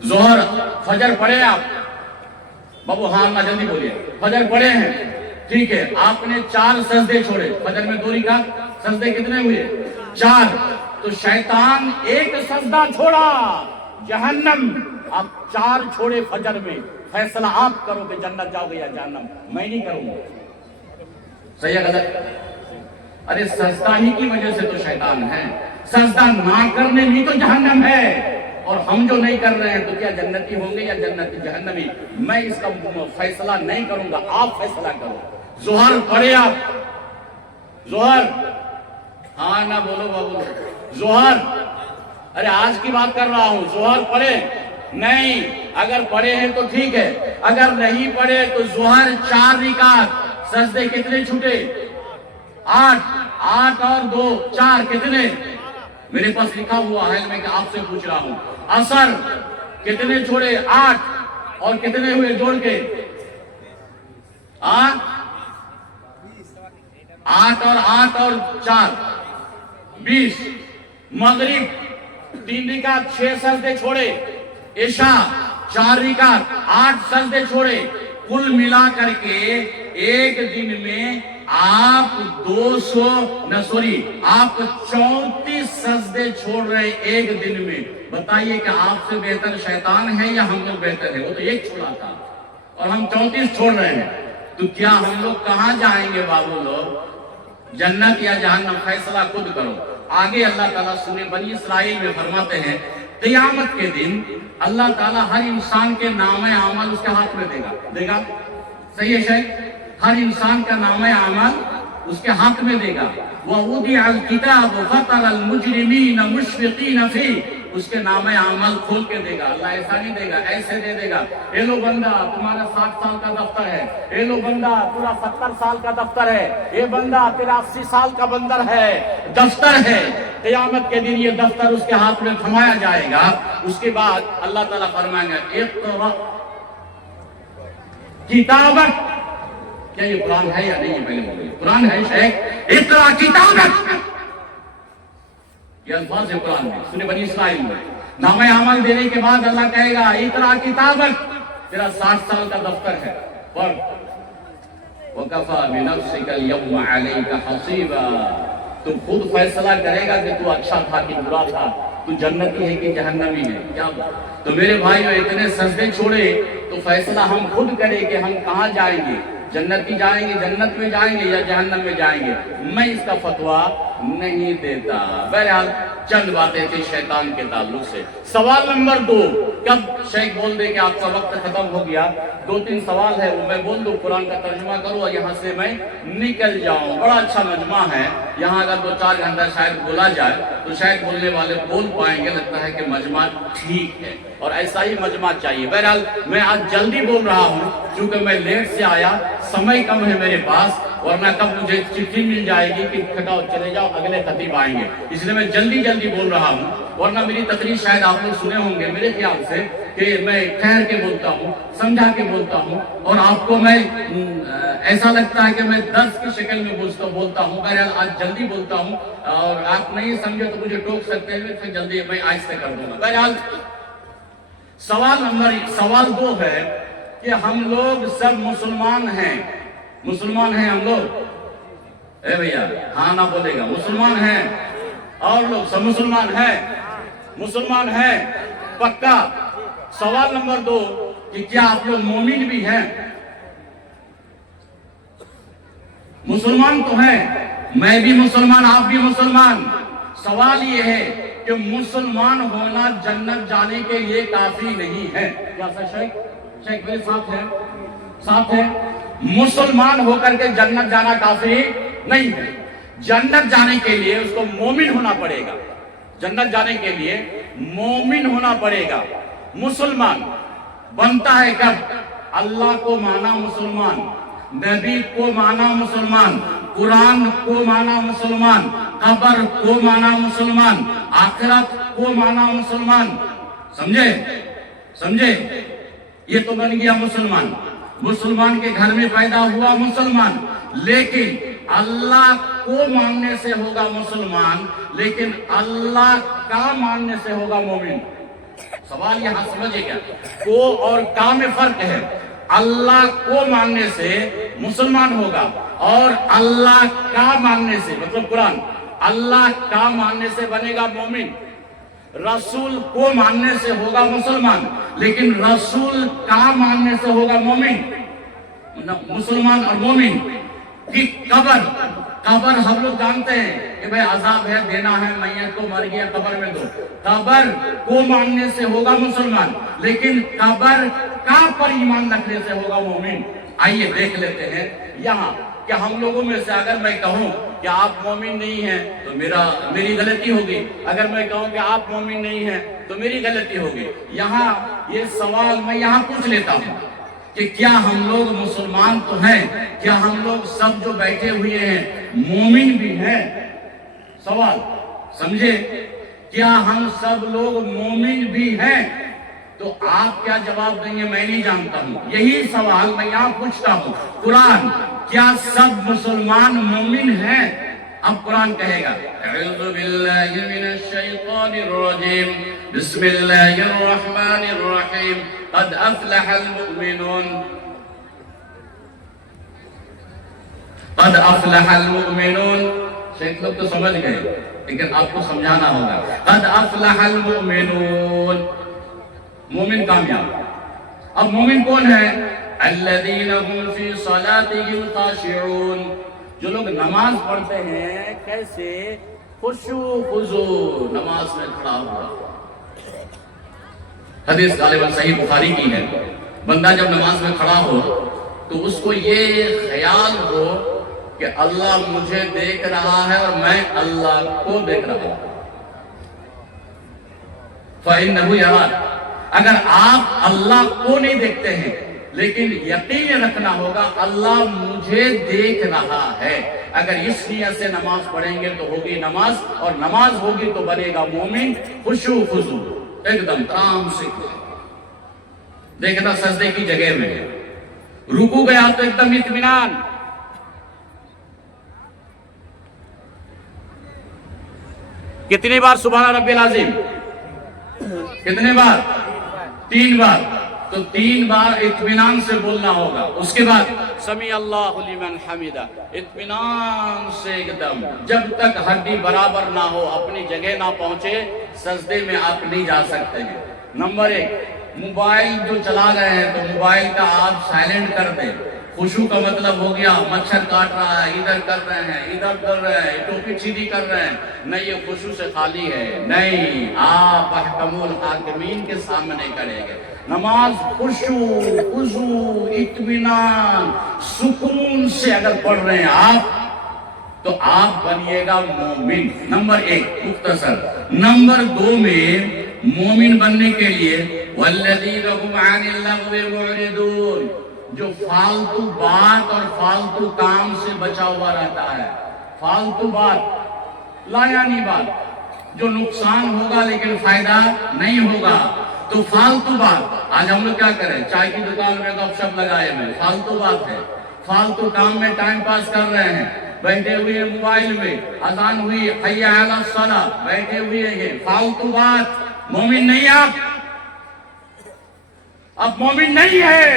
ظہر فجر پڑھے آپ بابو؟ ہاں نہ جلدی بولیے. فجر پڑھے ہیں ٹھیک ہے، آپ نے 4 سجدے چھوڑے. فجر میں 2 رکعت، سجدے کتنے ہوئے؟ 4. تو شیطان ایک سجدہ چھوڑا، جہنم. آپ 4 چھوڑے فجر میں. فیصلہ آپ کرو کہ جنت جاؤ گے یا جہنم، میں نہیں کروں گا. صحیح ہے غلط؟ ارے سجدہ ہی کی وجہ سے تو شیطان ہے. سجدہ نہ کرنے بھی تو جہنم ہے، اور ہم جو نہیں کر رہے ہیں تو کیا جنتی ہوں گے یا جنتی جہنمی؟ میں اس کا فیصلہ نہیں کروں گا، آپ فیصلہ کرو. ظہر پڑھے آپ؟ ظہر ہاں نہ بولو بابو. ظہر ارے آج کی بات کر رہا ہوں. ظہر پڑھے نہیں؟ اگر پڑھے ہیں تو ٹھیک ہے، اگر نہیں پڑھے تو ظہر 4 رکعت. سجدے کتنے چھوٹے؟ 8 اور 2 4 کتنے؟ میرے پاس لکھا ہوا ہے، میں آپ سے پوچھ رہا ہوں. عصر کتنے چھوڑے؟ 8 اور کتنے ہوئے جوڑ کے؟ 8 اور 4 20. مغرب 3 رکعت 6 سجدے چھوڑے. عشاء 4 رکعت 8 سجدے چھوڑے. کل ملا کر کے ایک دن میں آپ 34 سجدے چھوڑ رہے ایک دن میں. بتائیے کہ آپ سے بہتر شیطان ہے یا ہم لوگ بہتر ہیں؟ وہ تو ایک چھوڑا تھا اور ہم 34 چھوڑ رہے ہیں. تو کیا ہم لوگ کہاں جائیں گے بابو لوگ؟ جنت یا جہنم فیصلہ خود کرو. آگے اللہ تعالیٰ سورہ بنی اسرائیل میں فرماتے ہیں قیامت کے دن اللہ تعالیٰ ہر انسان کے نام اعمال اس کے ہاتھ میں دے گا. صحیح ہے شیخ؟ ہر انسان کا نام اعمال اس کے ہاتھ میں دے گا. وَوُضِعَ الْكِتَابُ فَتَرَى الْمُجْرِمِينَ مُشْفِقِينَ فِيهِ، اس کے نام اعمال کھول کے دے گا. اللہ ایسا نہیں دے گا، ایسے دے گا. اے لو بندہ تمہارا 60 سال کا دفتر ہے، اے لو بندہ تیرا 70 سال کا دفتر ہے، اے بندہ تیرا 80 سال کا بندر ہے، دفتر ہے. قیامت کے دن یہ دفتر اس کے ہاتھ میں تھمایا جائے گا. اس کے بعد اللہ تعالیٰ فرمائیں گے اقرأ کتابک. کیا یہ قرآن ہے یا نہیں؟ یہ پہلے بولیے قرآن ہے شیخ. اقرأ کتابک، یہ الفاظ ہے قرآن میں سورہ بنی اسرائیل میں. نام عمل دینے کے بعد اللہ کہے گا اقرأ کتابک، تیرا 60 سال کا دفتر ہے، پڑھ. وَكَفَى بِنَفْسِكَ الْيَوْمَ عَلَيْكَ حَصِيبًا، تو خود فیصلہ کرے گا کہ تو اچھا تھا کہ برا تھا، تو جنتی ہے کہ جہنمی ہے. کیا تو میرے بھائیو اتنے سجدے چھوڑے تو فیصلہ ہم خود کریں کہ ہم کہاں جائیں گے. جنتی جائیں گے، جنت میں جائیں گے یا جہنم میں جائیں گے. میں اس کا فتویٰ نہیں دیتا. بہرحال چند باتیں تھیں شیطان کے تعلق سے. سوال نمبر 2، کب شیخ بول دے کہ آپ کا وقت ختم ہو گیا، 2-3 سوال ہے وہ میں بول دوں، قرآن کا ترجمہ کروں اور یہاں سے میں نکل جاؤں. بڑا اچھا مجمع ہے یہاں، اگر 2-4 گھنٹہ شاید بولا جائے تو شاید بولنے والے بول پائیں گے. لگتا ہے کہ مجمع ٹھیک ہے اور ایسا ہی مجمع چاہیے. بہرحال میں آج جلدی بول رہا ہوں چونکہ میں لیٹ سے آیا، سمے کم ہے میرے پاس، ورنہ کب مجھے چٹھی مل جائے گی کہ کھٹاؤ چلے جاؤ اگلے خطیب آئیں گے. اس لیے میں جلدی بول رہا ہوں، ورنہ میری تقریر شاید آپ لوگ سنے ہوں گے میرے خیال سے کہ میں ٹھہر کے بولتا ہوں، سمجھا کے بولتا ہوں، اور آپ کو میں ایسا لگتا ہے کہ میں درس کی شکل میں بولتا ہوں. بہرحال آج جلدی بولتا ہوں اور آپ نہیں سمجھے تو مجھے ٹوک سکتے ہیں، پھر جلدی میں آہستہ کر دوں گا. بہرحال سوال 2 ہے کہ ہم لوگ سب مسلمان ہیں. مسلمان ہیں ہم لوگ؟ اے بھیا ہاں نہ بولے گا. مسلمان ہیں اور لوگ سب مسلمان ہیں؟ مسلمان ہیں پکا. سوال نمبر 2 کہ کیا آپ لوگ مومن بھی ہیں؟ مسلمان تو ہیں، میں بھی مسلمان، آپ بھی مسلمان. سوال یہ ہے کہ مسلمان ہونا جنت جانے کے لیے کافی نہیں ہے. کیا شیخ میرے ساتھ ہے؟ مسلمان ہو کر کے جنت جانا کافی نہیں ہے. جنت جانے کے لیے اس کو مومن ہونا پڑے گا. جنت جانے کے لیے مومن ہونا پڑے گا. مسلمان بنتا ہے کب؟ اللہ کو مانا مسلمان، نبی کو مانا مسلمان، قرآن کو مانا مسلمان، قبر کو مانا مسلمان، آخرت کو مانا مسلمان. سمجھے؟ یہ تو بن گیا مسلمان. مسلمان کے گھر میں پیدا ہوا مسلمان، لیکن اللہ کو ماننے سے ہوگا مسلمان، لیکن اللہ کا ماننے سے ہوگا مومن. سوال یہاں سمجھے کیا؟ کو اور کا میں فرق ہے. اللہ کو ماننے سے مسلمان ہوگا اور اللہ کا ماننے سے مطلب قرآن، اللہ کا ماننے سے بنے گا مومن. رسول کو ماننے سے ہوگا مسلمان، لیکن رسول کا ماننے سے ہوگا مومن. مسلمان اور مومن کی قبر ہم لوگ جانتے ہیں کہ بھئی عذاب ہے، دینا ہے، میت کو مر گیا قبر میں دو. قبر کو ماننے سے ہوگا مسلمان، لیکن قبر کا پر ایمان رکھنے سے ہوگا مومن. آئیے دیکھ لیتے ہیں یہاں کہ ہم لوگوں میں سے اگر میں کہوں کہ آپ مومن نہیں ہیں تو میری غلطی ہوگی. اگر میں کہوں کہ آپ مومن نہیں ہیں تو میری غلطی ہوگی. یہاں یہ سوال میں یہاں پوچھ لیتا ہوں کہ کیا ہم لوگ مسلمان تو ہیں؟ کیا ہم لوگ سب جو بیٹھے ہوئے ہیں مومن بھی ہیں؟ سوال سمجھے؟ کیا ہم سب لوگ مومن بھی ہیں؟ تو آپ کیا جواب دیں گے میں نہیں جانتا ہوں. یہی سوال میں یہاں پوچھتا ہوں. قرآن کیا سب مسلمان مومن ہیں؟ اب قرآن کہے گا اعوذ باللہ من الشیطان الرجیم بسم اللہ الرحمن الرحیم قد افلح المؤمنون. قد افلح المؤمنون. شیخ لوگ تو سمجھ گئے لیکن آپ کو سمجھانا ہوگا. قد افلح المؤمنون، مومن کامیاب. اب مومن کون ہے؟ الذین هم فی صلاتهم خاشعون، جو لوگ نماز پڑھتے ہیں کیسے خشوع خضوع نماز میں کھڑا ہوا. حدیث غالباً صحیح بخاری کی ہے. بندہ جب نماز میں کھڑا ہو تو اس کو یہ خیال ہو کہ اللہ مجھے دیکھ رہا ہے اور میں اللہ کو دیکھ رہا ہوں. فَإِنَّهُ يَرَاكَ. اگر آپ اللہ کو نہیں دیکھتے ہیں لیکن یقین رکھنا ہوگا اللہ مجھے دیکھ رہا ہے. اگر اس نیت سے نماز پڑھیں گے تو ہوگی نماز، اور نماز ہوگی تو بنے گا مومن خشوع خضوع ایک دم ترام سے. دیکھنا سجدے کی جگہ میں رکوع گیا تو ایک دم اطمینان. کتنی بار سبحان ربی العظیم؟ کتنے بار؟ 3 بار. تو 3 بار اطمینان سے بولنا ہوگا. اس کے بعد سمیع اللہ لمن حمدہ اطمینان سے ایک دم. جب تک ہڈی برابر نہ ہو اپنی جگہ نہ پہنچے سجدے میں آپ نہیں جا سکتے ہیں. نمبر 1 موبائل جو چلا رہے ہیں تو موبائل کا آپ سائلنٹ کر دیں. خشوع کا مطلب ہو گیا مچھر کاٹ رہا ہے ادھر کر رہے ہیں ادھر کر رہے ہیں ٹوپی سیدھی کر رہے ہیں. نہیں، یہ خشوع سے خالی ہے. نہیں، آپ احکم الحاکمین کے سامنے کریں گے. نماز خشوع خضوع اطمینان سکون سے اگر پڑھ رہے ہیں آپ تو آپ بنیے گا مومن. نمبر 1 مختصر. نمبر 2 میں مومن بننے کے لیے والذین هم عن اللغو معرضون، جو فالتو بات اور فالتو کام سے بچا ہوا رہتا ہے. فالتو بات لا یعنی بات جو نقصان ہوگا لیکن فائدہ نہیں ہوگا تو فالتو بات. آج ہم لوگ کیا کریں؟ چائے کی دکان میں گپ شپ لگائے ہوئے فالتو بات ہے. فالتو کام میں ٹائم پاس کر رہے ہیں بیٹھے ہوئے موبائل میں. اذان ہوئی حی علی الصلاۃ بیٹھے ہوئے ہیں فالتو بات. مومن نہیں آپ مومن نہیں ہے.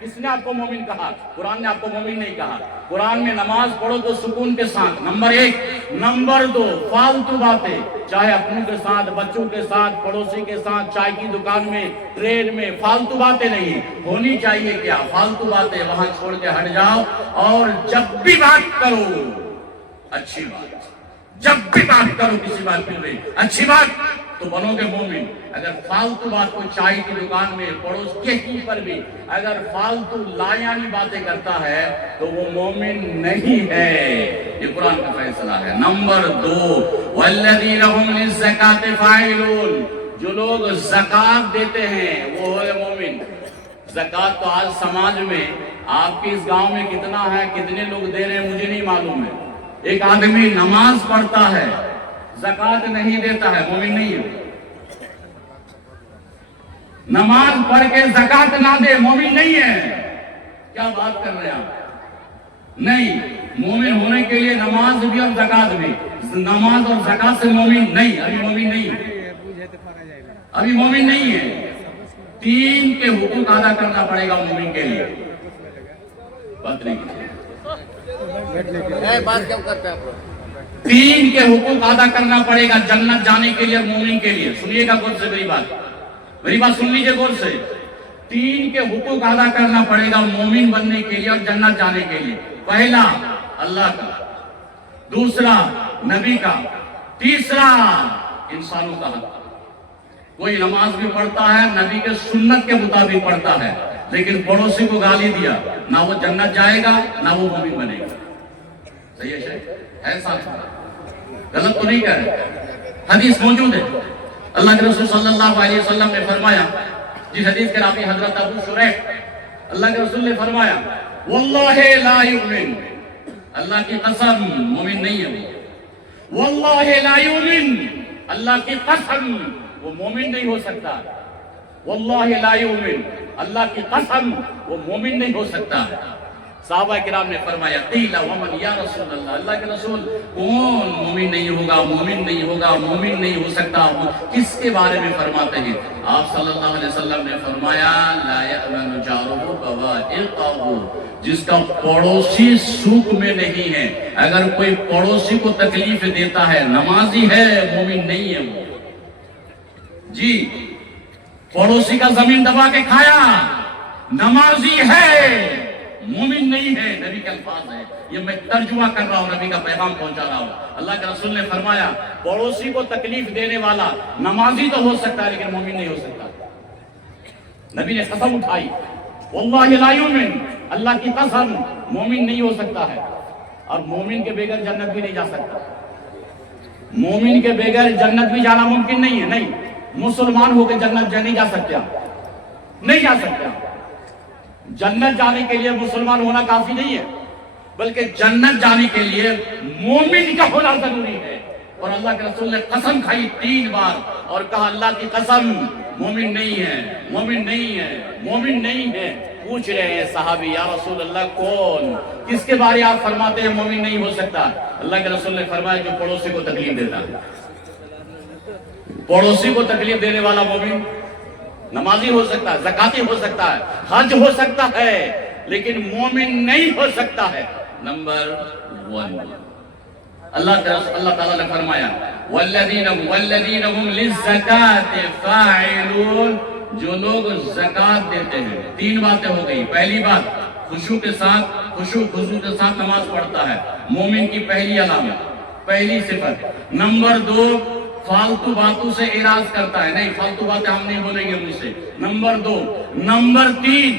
کس نے آپ کو مومن کہا؟ قرآن نے آپ کو مومن نہیں کہا. قرآن میں نماز پڑھو تو سکون کے ساتھ. نمبر 1. نمبر 2 فالتو باتیں چاہے اپنوں کے ساتھ بچوں کے ساتھ پڑوسی کے ساتھ چائے کی دکان میں ٹرین میں فالتو باتیں نہیں ہونی چاہیے. کیا فالتو باتیں وہاں چھوڑ کے ہٹ جاؤ. اور جب بھی بات کرو اچھی بات. جب بھی بات کرو کسی بات پہ اچھی بات تو بنو گے مومن. اگر فالتو بات کو چائے کی دکان میں پڑوس کے پر بھی اگر فالتو لایانی باتیں کرتا ہے تو وہ مومن نہیں ہے. یہ قرآن کا فیصلہ ہے. نمبر 2 والذین هم للزکاۃ فاعلون، جو لوگ زکات دیتے ہیں وہ ہے مومن. زکات تو آج سماج میں آپ کے اس گاؤں میں کتنا ہے کتنے لوگ دے رہے ہیں مجھے نہیں معلوم ہے. ایک آدمی نماز پڑھتا ہے زکات نہیں دیتا ہے مومن نہیں ہے. نماز پڑھ کے زکات نہ دے مومن نہیں ہے. کیا بات کر رہے ہیں آپ؟ نہیں، مومن ہونے کے لیے نماز بھی اور زکات بھی. نماز اور زکات سے مومن نہیں. ابھی مومن نہیں ہے. ابھی مومن نہیں ہے. 3 کے حقوق ادا کرنا پڑے گا مومن کے لیے. بات نہیں کیجیے. بات کیوں کرتے ہیں آپ؟ 3 کے حقوق ادا کرنا پڑے گا جنت جانے کے لیے مومن کے لیے. سنیے گا غور سے میری بات سن لیجئے غور سے. 3 کے حقوق ادا کرنا پڑے گا مومن بننے کے لیے اور جنت جانے کے لیے. پہلا اللہ کا، دوسرا نبی کا، تیسرا انسانوں کا حق. کوئی نماز بھی پڑھتا ہے نبی کے سنت کے مطابق پڑھتا ہے لیکن پڑوسی کو گالی دیا نہ وہ جنت جائے گا نہ وہ مومن بنے گا. صحیح ہے شیخ؟ ایسا غلط تو نہیں کہہ رہے. حدیث موجود ہے. اللہ کے رسول صلی اللہ علیہ وسلم نے فرمایا، جس حدیث کے راوی حضرت ابو شریح، اللہ کے رسول نے فرمایا واللہ لا یؤمن، اللہ کی قسم مومن نہیں ہے. واللہ لا یؤمن، اللہ کی قسم وہ مومن نہیں ہو سکتا. واللہ لا یؤمن، اللہ کی قسم وہ مومن نہیں ہو سکتا. صحابہ کرام نے فرمایا قیل ومن یا رسول اللہ، اللہ کے رسول کون مومن نہیں ہوگا مومن نہیں ہوگا مومن نہیں ہو سکتا، کس کے بارے میں فرماتے ہیں؟ آپ صلی اللہ علیہ وسلم نے فرمایا لا یأمن جارہ بوائقہ، جس کا پڑوسی سوکھ میں نہیں ہے. اگر کوئی پڑوسی کو تکلیف دیتا ہے نمازی ہے مومن نہیں ہے وہ. جی پڑوسی کا زمین دبا کے کھایا نمازی ہے مومن نہیں ہے. نبی کا الفاظ ہیں، یہ میں ترجمہ کر رہا ہوں، نبی کا پیغام پہنچا رہا ہوں۔ اللہ کے رسول نے فرمایا پڑوسی کو تکلیف دینے والا نمازی تو ہو سکتا ہے لیکن مومن نہیں ہو سکتا۔ نبی نے قسم اٹھائی، واللہ لا یؤمن، اللہ کی قسم مومن نہیں ہو سکتا ہے، اور مومن کے بغیر جنت بھی نہیں جا سکتا۔ مومن کے بغیر جنت بھی جانا ممکن نہیں ہے، نہیں، مسلمان ہو کے جنت نہیں جا سکتا، نہیں جا سکتا۔ جنت جانے کے لیے مسلمان ہونا کافی نہیں ہے، بلکہ جنت جانے کے لیے مومن کا ہونا ضروری ہے۔ اور اللہ کے رسول نے قسم کھائی 3 بار اور کہا اللہ کی قسم مومن نہیں ہے، مومن نہیں ہے، مومن نہیں ہے۔ پوچھ رہے ہیں صحابی یا رسول اللہ کون، کس کے بارے آپ فرماتے ہیں مومن نہیں ہو سکتا؟ اللہ کے رسول نے فرمایا جو پڑوسی کو تکلیف دیتا ہے۔ پڑوسی کو تکلیف دینے والا مومن نمازی ہو سکتا ہے، زکاتی ہو سکتا ہے، حج ہو سکتا ہے، لیکن مومن نہیں ہو سکتا ہے۔ نمبر 1 اللہ تعالیٰ نے فرمایا والذین هم للزکاة فاعلون، جو لوگ زکات دیتے ہیں۔ 3 باتیں ہو گئی۔ پہلی بات خشوع کے ساتھ نماز پڑھتا ہے، مومن کی پہلی علامت، پہلی صفت۔ نمبر 2 فالتو باتوں سے اعراض کرتا ہے، نہیں فالتو باتیں ہم نہیں بولیں گے مجھ سے۔ نمبر 2 نمبر 3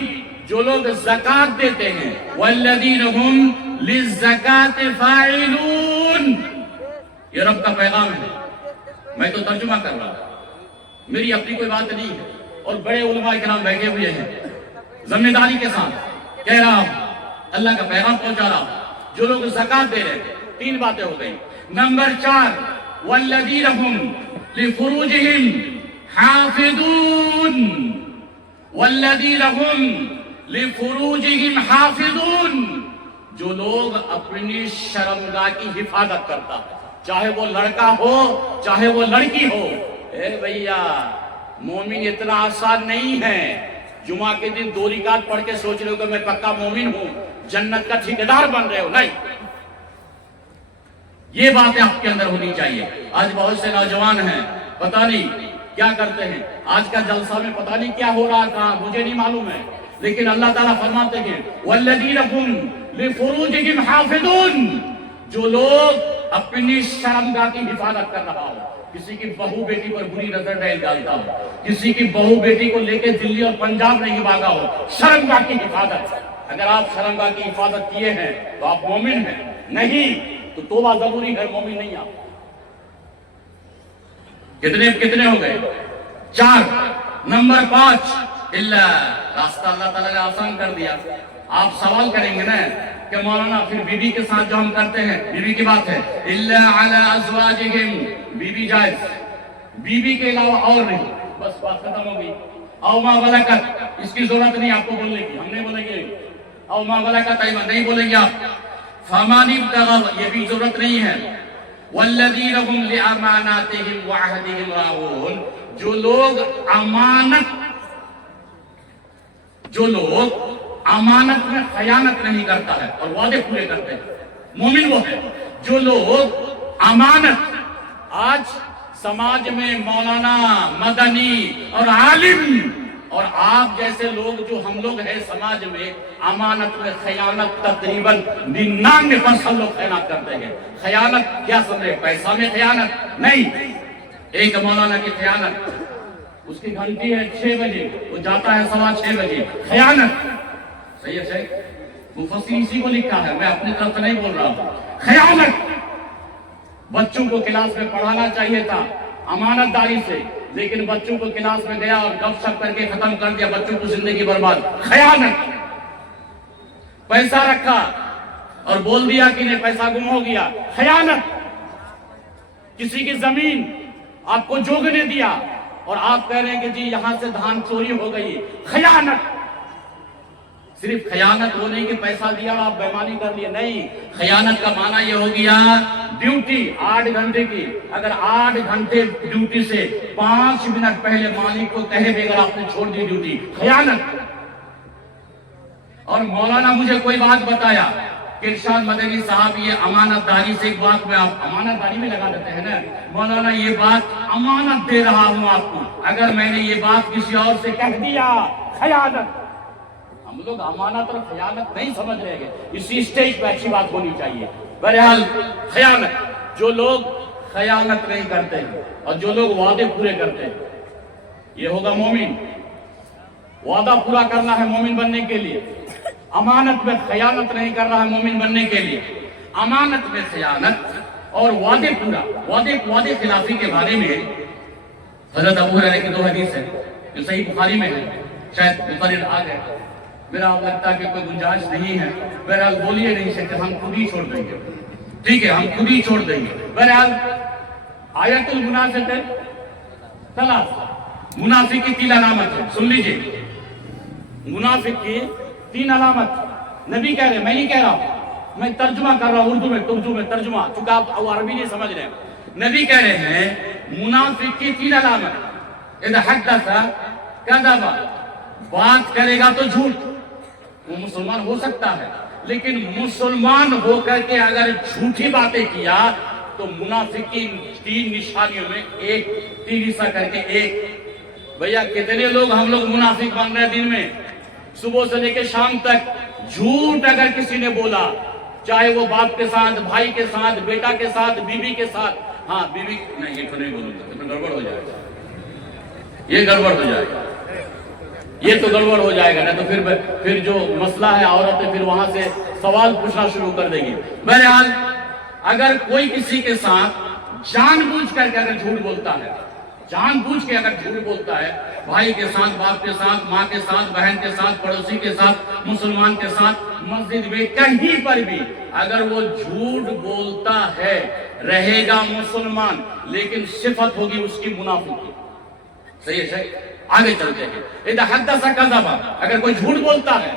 جو لوگ زکات دیتے ہیں والذین هم للزکاة فاعلون، یہ رب کا پیغام ہے، میں تو ترجمہ کر رہا ہوں، میری اپنی کوئی بات نہیں ہے۔ اور بڑے علماء کرام بیٹھے ہوئے ہیں، ذمہ داری کے ساتھ کہہ رہا ہوں، اللہ کا پیغام پہنچا رہا ہوں۔ جو لوگ زکات دے رہے ہیں، 3 باتیں ہو گئی۔ نمبر 4 والذین هم لفروجہم حافظون، والذین هم لفروجہم حافظون، جو لوگ اپنی شرمگاہ کی حفاظت کرتا ہے، چاہے وہ لڑکا ہو چاہے وہ لڑکی ہو۔ اے بھیا مومن اتنا آسان نہیں ہے، جمعہ کے دن 2 رکعت پڑھ کے سوچ رہے ہو کہ میں پکا مومن ہوں، جنت کا ٹھیکیدار بن رہے ہو، نہیں۔ یہ باتیں آپ کے اندر ہونی چاہیے۔ آج بہت سے نوجوان ہیں، پتہ نہیں کیا کرتے ہیں، آج کا جلسہ میں پتہ نہیں کیا ہو رہا تھا، مجھے نہیں معلوم ہے، لیکن اللہ تعالیٰ فرماتے ہیں والذین هم لفروجہم حافظون، جو لوگ اپنی شرمگاہ کی حفاظت کر رہا ہو، کسی کی بہو بیٹی پر بری نظر نہیں ڈالتا ہو، کسی کی بہو بیٹی کو لے کے دلی اور پنجاب نہیں بھاگا ہو، شرمگاہ کی حفاظت۔ اگر آپ شرمگاہ کی حفاظت کیے ہیں تو آپ مومن ہیں، نہیں تو توبہ ضروری ہے، مومن نہیں آپ۔ کتنے ہو گئے؟ 4 نمبر 5 راستہ اللہ تعالیٰ نے آسان کر دیا۔ آپ سوال کریں گے نا کہ مولانا پھر بی بی کے ساتھ جو ہم کرتے ہیں، بی بی کی بات ہے، الا علی ازواجہم، بی بی جائز، بی بی کے علاوہ اور نہیں، بس بات ختم ہو گئی۔ او ما ملکت، اس کی ضرورت نہیں آپ کو بولنے کی، ہم نہیں بولیں گے۔ او ما ملکت ایمان، نہیں بولیں گے آپ۔ فمان ابتغى، یہ بھی ضرورت نہیں ہے۔ والذین هم لاماناتہم وعہدہم راعون، جو لوگ امانت میں خیانت نہیں کرتا ہے اور وعدے پورے کرتے ہیں، مومن وہ ہے۔ جو لوگ امانت، آج سماج میں مولانا، مدنی اور عالم اور آپ جیسے لوگ جو ہم لوگ ہیں سماج میں، امانت میں خیانت تقریباً 99% لوگ خیانت کرتے ہیں۔ خیانت کیا سمجھے؟ پیسہ میں خیانت نہیں۔ ایک مولانا کی خیانت، اس کی گھنٹی ہے 6 بجے، وہ جاتا ہے 6:15 بجے، خیانت۔ صحیح ہے، صحیح، مفسر اسی کو لکھا ہے، میں اپنی طرف سے نہیں بول رہا ہوں۔ خیانت، بچوں کو کلاس میں پڑھانا چاہیے تھا امانت داری سے، لیکن بچوں کو کلاس میں گیا اور گپ شپ کر کے ختم کر دیا، بچوں کو زندگی برباد۔ خیانت، پیسہ رکھا اور بول دیا کہ نہیں پیسہ گم ہو گیا، خیانت۔ کسی کی زمین آپ کو جوگنے دیا اور آپ کہہ رہے ہیں کہ جی یہاں سے دھان چوری ہو گئی، خیانت۔ صرف خیانت وہ نہیں کہ پیسہ دیا اور آپ بےمانی کر لیے، نہیں، خیانت کا معنی یہ ہو گیا ڈیوٹی 8 گھنٹے کی، اگر 8 گھنٹے ڈیوٹی سے 5 منٹ پہلے مالک کو کہے بھی اگر آپ نے چھوڑ دی ڈیوٹی، خیانت۔ اور مولانا مجھے کوئی بات بتایا کہ ارشاد مدنی صاحب یہ امانت داری سے ایک بات میں آپ امانت داری میں لگا دیتے ہیں نا، مولانا یہ بات امانت دے رہا ہوں آپ کو، اگر میں نے یہ بات کسی اور سے کہہ دیا، خیانت۔ ہم لوگ امانت اور خیانت نہیں سمجھ رہے ہیں، اسی اسٹیج پہ اچھی بات ہونی چاہیے۔ بہرحال خیانت، جو لوگ خیانت نہیں کرتے اور جو لوگ وعدے پورے کرتے ہیں، یہ ہوگا مومن۔ وعدہ پورا کرنا ہے مومن بننے کے لیے، امانت میں خیانت نہیں کر رہا ہے مومن بننے کے لیے۔ امانت میں خیانت اور وعدے پورا، وعدے خلافی کے بارے میں حضرت ابو ہریرہ کی 2 حدیث ہے جو صحیح بخاری میں ہے، شاید مقرر آ گئے، میرا لگتا ہے کہ کوئی گنجائش نہیں ہے، بہرحال بولیے نہیں سکتے، ہم خود ہی چھوڑ دیں گے، ٹھیک ہے ہم خود ہی چھوڑ دیں گے۔ بہرحال آیت المنافق ثلاث، منافق کی 3 علامت ہے، سن لیجئے، منافق کی 3 علامت نبی کہہ رہے ہیں، میں نہیں کہہ رہا، میں ترجمہ کر رہا ہوں اردو میں ترجمہ، چونکہ آپ عربی نہیں سمجھ رہے ہیں۔ نبی کہہ رہے ہیں منافق کی 3 علامت، اذا حدث کذب، بات کرے گا تو جھوٹ، وہ مسلمان ہو سکتا ہے لیکن مسلمان ہو کر کے اگر جھوٹی باتیں کیا تو منافق کی 3 نشانیوں میں ایک 3 حصہ کر کے ایک۔ بھیا کتنے لوگ ہم لوگ منافق بن رہے ہیں دن میں، صبح سے لے کے شام تک جھوٹ اگر کسی نے بولا، چاہے وہ باپ کے ساتھ، بھائی کے ساتھ، بیٹا کے ساتھ، بیوی کے ساتھ، ہاں بیوی نہیں، یہ تو نہیں بولوں گا، تو گڑبڑ ہو جائے گا، یہ گڑبڑ ہو جائے گا، یہ تو گڑبڑ ہو جائے گا، نہیں تو پھر جو مسئلہ ہے عورتیں پھر وہاں سے سوال پوچھنا شروع کر دیں گی۔ بہرحال اگر کوئی کسی کے ساتھ جان بوجھ کر کے اگر جھوٹ بولتا ہے، جان بوجھ کے اگر جھوٹ بولتا ہے، بھائی کے ساتھ، باپ کے ساتھ، ماں کے ساتھ، بہن کے ساتھ، پڑوسی کے ساتھ، مسلمان کے ساتھ، مسجد میں کہیں پر بھی اگر وہ جھوٹ بولتا ہے، رہے گا مسلمان لیکن صفت ہوگی اس کی منافق کی۔ صحیح ہے، آگے چلتے ہیں۔ اذا حدث کذب، اگر کوئی جھوٹ بولتا ہے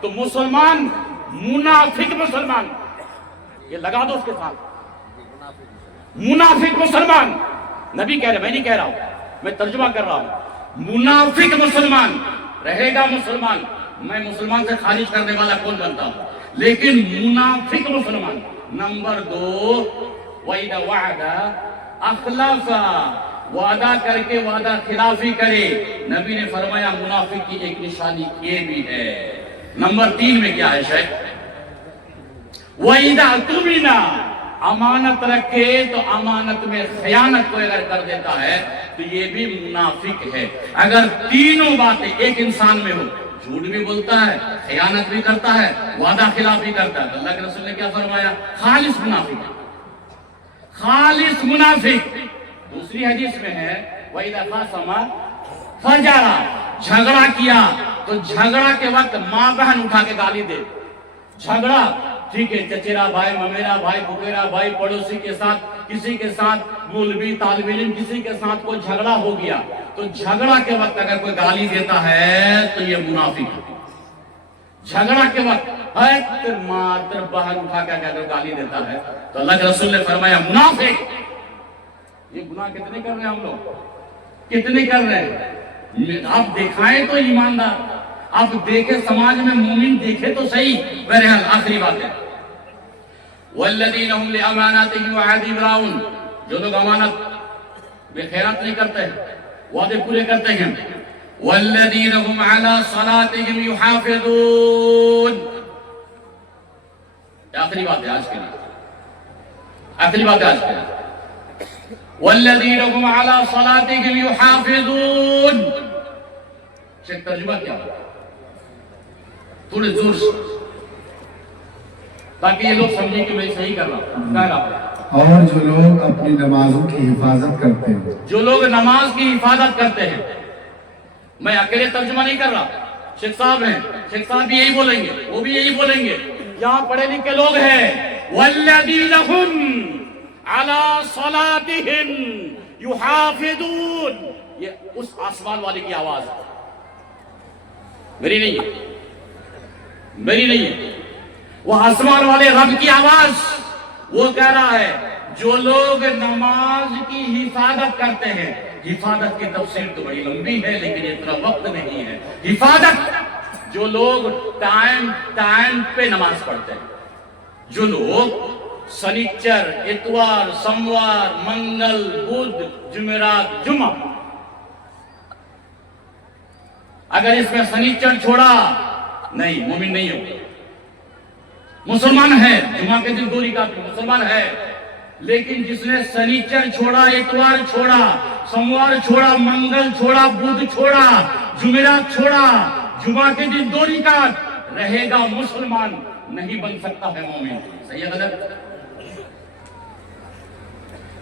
تو مسلمان، منافق مسلمان، یہ لگا دو اس کے ساتھ، منافق مسلمان، نبی کہہ رہے، میں نہیں کہہ رہا ہوں، میں ترجمہ کر رہا ہوں، منافق مسلمان رہے گا مسلمان، میں مسلمان سے خارج کرنے والا کون بنتا ہوں، لیکن منافق مسلمان۔ نمبر 2، وَإِذَا وَعَدَ أَخْلَفَ، وعدہ کر کے وعدہ خلافی کرے۔ نبی نے فرمایا منافق کی ایک نشانی یہ بھی ہے۔ نمبر 3 میں کیا ہے شیخ؟ وَإِذَا اؤْتُمِنَ، امانت رکھے تو امانت میں خیانت کو اگر کر دیتا ہے تو یہ بھی منافق ہے۔ اگر تینوں باتیں ایک انسان میں ہو، جھوٹ بھی بولتا ہے، خیانت بھی کرتا ہے، وعدہ خلافی کرتا ہے، تو اللہ کے رسول نے کیا فرمایا؟ خالص منافق، خالص منافق۔ دوسری حدیث میں ہے وَإِذَا خَاصَمَ فَجَرَ، جھگڑا کیا تو جھگڑا کے وقت ماں بہن اٹھا کے گالی دے، جھگڑا ٹھیک ہے، چچیرا بھائی، ممیرا بھائی، پھپھیرا بھائی، پڑوسی کے ساتھ، کسی کے ساتھ، مولوی، طالب علم، کسی کے ساتھ کوئی جھگڑا ہو گیا تو جھگڑا کے وقت اگر کوئی گالی دیتا ہے تو یہ منافق ہے۔ جھگڑا کے وقت تر ماں تر بہن اٹھا کے اگر گالی دیتا ہے تو اللہ کے رسول نے فرمایا منافق۔ یہ گناہ کتنے کر رہے ہیں ہم لوگ، کتنے کر رہے ہیں؟ آپ دکھائیں تو ایماندار، آپ دیکھیں سماج میں مومن دیکھے تو صحیح۔ بہرحال آخری بات ہے والذین هم لاماناتهم وعهدهم راعون، جو لوگ امانت بے خیانت نہیں کرتے ہیں، وعدے پورے کرتے ہیں۔ والذین هم علی صلاتهم یحافظون، آخری بات ہے آج کے لیے، آخری بات ہے آج کے لیے۔ والذین هم علی صلاتهم یحافظون، شیخ ترجمہ کیا ہے؟ تھوڑے زور سے تاکہ یہ لوگ سمجھیں کہ میں صحیح کر رہا ہوں۔ اور جو لوگ اپنی نمازوں کی حفاظت کرتے ہیں، جو لوگ نماز کی حفاظت کرتے ہیں، میں اکیلے ترجمہ نہیں کر رہا، شیخ صاحب ہیں، شیخ صاحب بھی یہی بولیں گے، وہ بھی یہی بولیں گے، یہاں پڑھے لکھے لوگ ہیں۔ والذین هم علی صلاتهم یحافظون، یہ اس آسمان والے کی آواز ہے، میری نہیں ہے، میری نہیں ہے، وہ آسمان والے رب کی آواز۔ وہ کہہ رہا ہے جو لوگ نماز کی حفاظت کرتے ہیں، حفاظت کی تفسیر تو بڑی لمبی ہے لیکن اتنا وقت نہیں ہے۔ حفاظت، جو لوگ ٹائم پہ نماز پڑھتے ہیں، جو لوگ سنیچر، اتوار، سوموار، منگل، بدھ، جمعرات، جمعہ، اگر اس میں سنیچر چھوڑا نہیں، مومن نہیں ہو. مسلمان ہے، جمعہ کے دن 2 رکعت مسلمان ہے، لیکن جس نے سنیچر چھوڑا، اتوار چھوڑا، سوموار چھوڑا، منگل چھوڑا، بدھ چھوڑا، جمعرات چھوڑا، جمعہ کے دن 2 رکعت رہے گا مسلمان، نہیں بن سکتا ہے مومن. صحیح ہے غلط؟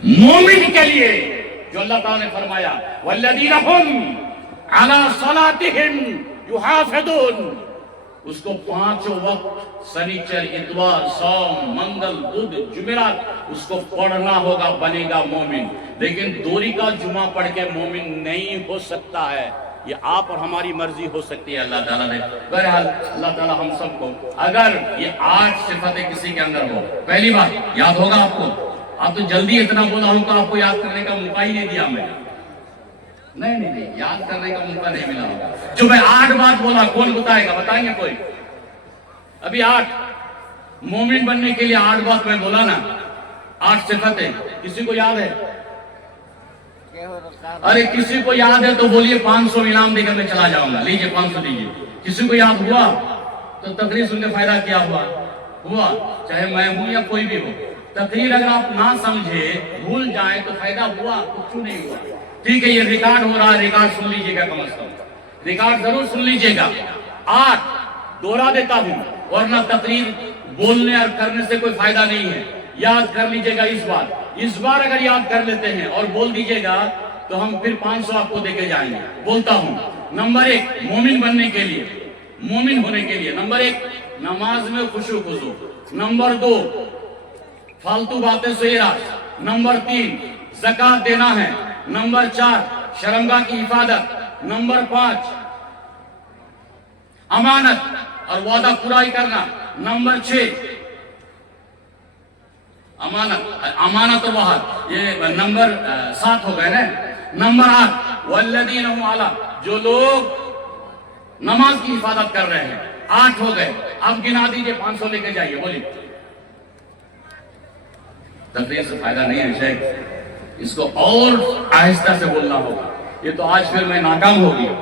مومن کے لیے جو اللہ تعالیٰ نے فرمایا والذین هم علی صلاتہم یحافظون، اس کو 5 وقت سنیچر، اتوار، سوم، منگل، بدھ، جمعرات اس کو پڑھنا ہوگا، بنے گا مومن. لیکن 2 رکعت جمعہ پڑھ کے مومن نہیں ہو سکتا ہے. یہ آپ اور ہماری مرضی ہو سکتی ہے اللہ تعالیٰ نے. بہرحال اللہ تعالیٰ ہم سب کو اگر یہ 8 صفتیں کسی کے اندر ہو، پہلی بات یاد ہوگا آپ کو. آپ تو جلدی اتنا بولا ہوگا، آپ کو یاد کرنے کا موقع ہی نہیں دیا میں. نہیں، یاد کرنے کا موقع نہیں ملا ہوگا. جو میں 8 بات بولا، کون بتائے گا؟ بتائیں گے کوئی؟ ابھی 8 مومن بننے کے لیے 8 بات میں بولا نا، 8 صفتیں کسی کو یاد ہے؟ ارے کسی کو یاد ہے تو بولیے 500 انعام دے کر میں چلا جاؤں گا. لیجئے 500 دیجئے. کسی کو یاد ہوا تو تقریر سن کے فائدہ کیا ہوا، چاہے میں ہوں یا کوئی بھی ہو. تقریر اگر آپ نہ سمجھے، بھول جائیں تو فائدہ ہوا؟ کچھ نہیں ہوا. ٹھیک ہے، یہ ریکارڈ ہو رہا ہے، ریکارڈ سن لیجئے گا، کم از کم ریکارڈ ضرور سن لیجئے گا. 8 دوہرا دیتا ہوں، ورنہ تقریر بولنے اور کرنے سے کوئی فائدہ نہیں ہے. یاد کر لیجئے گا اس بار اگر یاد کر لیتے ہیں اور بول دیجئے گا تو ہم پھر 500 آپ کو دے کے جائیں گے. بولتا ہوں. نمبر 1 مومن بننے کے لیے، مومن ہونے کے لیے، نمبر 1 نماز میں خشوع خضوع. نمبر 2 فالتو باتیں سے اعراض. نمبر 3 زکوٰۃ دینا ہے. نمبر 4 شرمگاہ کی حفاظت. نمبر 5 امانت اور وعدہ پورا ہی کرنا. نمبر 6 امانت و وعد، یہ نمبر 7 ہو گئے نا. نمبر 8 والذین هم علی، جو لوگ نماز کی حفاظت کر رہے ہیں. 8 ہو گئے. اب گنا دیجئے، 500 لے کے جائیے. بولیے. تقریر سے فائدہ نہیں ہے شیخ، اس کو اور آہستہ سے بولنا ہوگا. یہ تو آج پھر میں ناکام ہو گیا،